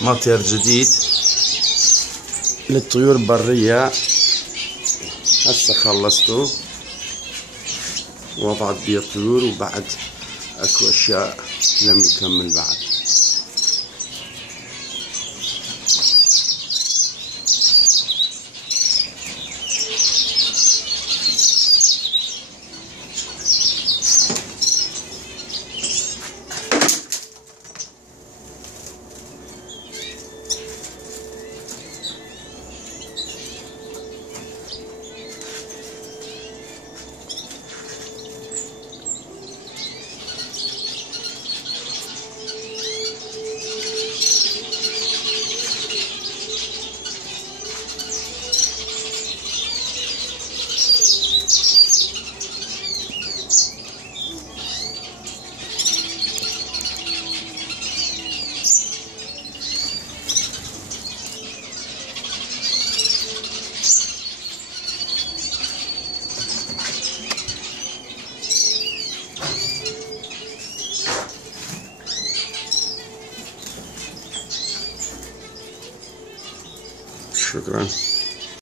مطير جديد للطيور البرية. هسه خلصته وضعت بيه الطيور، وبعد اكو اشياء لم يكمل بعد. شكرا.